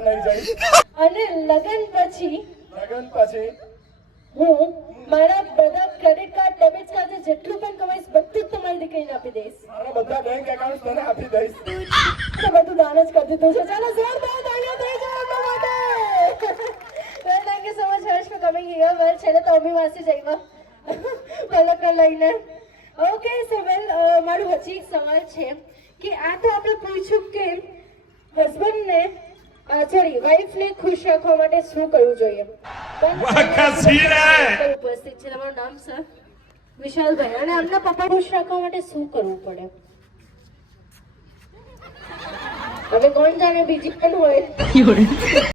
કરવા નહીં જઈશ. અને લગન પછી હું મારા બધા ક્રેડિટ કાર્ડ ડેબિટ કાર્ડ જેટલું પણ કમાઈશ બધું જ તમારી દીકરીને આપી દઈશ. મારા બધા બેંક એકાઉન્ટ તને આપી દઈશ. તો બધું દાન જ કરી દીધું છે. ચાલો જોરદાર તાળીઓ થઈ જાય આપણા માટે. Well, thank you so much Harsh for coming here. Well, છેલ્લે તો અમી વાસી જઈવા પલક લઈને. ઓકે સો વેલ મારું હજી એક સવાલ છે કે આ તો આપણે પૂછ્યું કે હસબન્ડને સોરી વાઈફને ખુશ રાખવા માટે શું કરવું જોઈએ. ઉપસ્થિત છે તમારું નામ સર? વિશાલભાઈ. અને આમના પપ્પા ખુશ રાખવા માટે શું કરવું પડે? હવે કોણ જાણે બીજી પણ હોય.